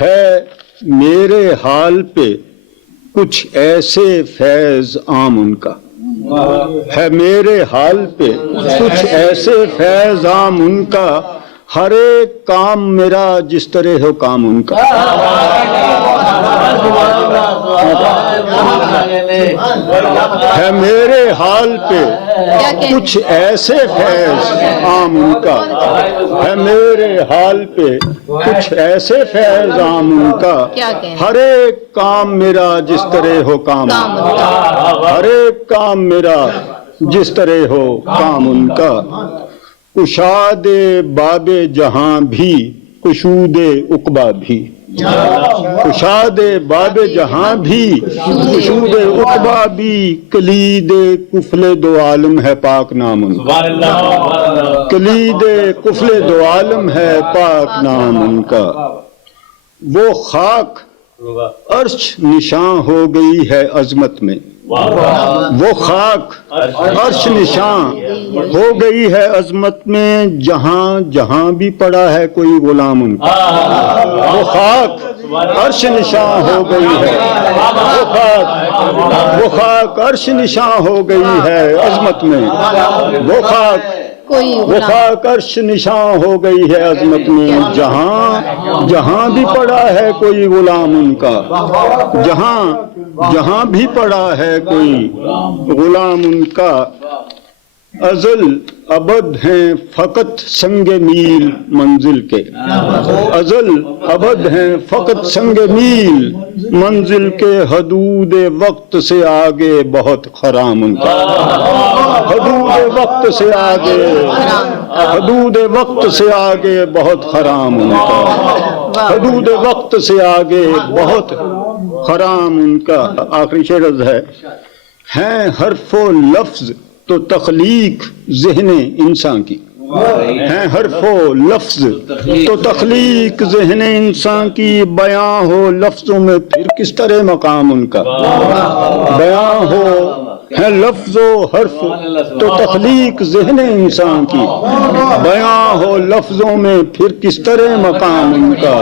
ہے میرے حال پہ کچھ ایسے فیض عام ان کا، ہے میرے حال پہ کچھ ایسے فیض عام ان کا، ہر ایک کام میرا جس طرح ہو کام ان کا۔ ہے میرے حال پہ کچھ ایسے فیض عام ان کا، ہے میرے حال پہ کچھ ایسے فیض عام ان کا، ہر ایک کام میرا جس طرح ہو کام ان کا، ہر ایک کام میرا جس طرح ہو کام ان کا۔ کشاد باب جہاں بھی کشود عقبہ بھی، کشاد باب جہاں بھی کشود عقبہ بھی، کلید قفل دو عالم ہے پاک نام ان کا، کلید قفل دو عالم ہے پاک نام ان کا۔ وہ خاک عرش نشاں ہو گئی ہے عظمت میں، وہ خاک عرش نشاں ہو گئی ہے عظمت میں، جہاں جہاں بھی پڑا ہے کوئی غلام ان کا۔ وہ خاک عرش نشاں ہو گئی ہے، وہ خاک عرش نشاں ہو گئی ہے عظمت میں، وہ خاک عرش نشاں ہو گئی ہے عظمت میں، جہاں جہاں بھی پڑا ہے کوئی غلام ان کا، جہاں جہاں بھی پڑا ہے کوئی غلام ان کا۔ ازل ابد ہیں فقط سنگ میل منزل کے، ازل ابد ہیں فقط سنگ میل منزل کے، حدود وقت سے آگے بہت خرام ان کا، حدود وقت سے آگے، حدود وقت سے آگے بہت خرام ان کا، حدود وقت سے آگے بہت خرام ان کا۔ آخری شعر ہے، ہیں حرف و لفظ تو تخلیق ذہن انسان کی، ہیں حرف و لفظ تو تخلیق ذہن انسان کی، بیاں ہو لفظوں میں پھر کس طرح مقام ان کا، بیاں ہو ہے لفظ و حرف تو تخلیق ذہن انسان کی، بیاں ہو لفظوں میں پھر کس طرح مقام ان کا۔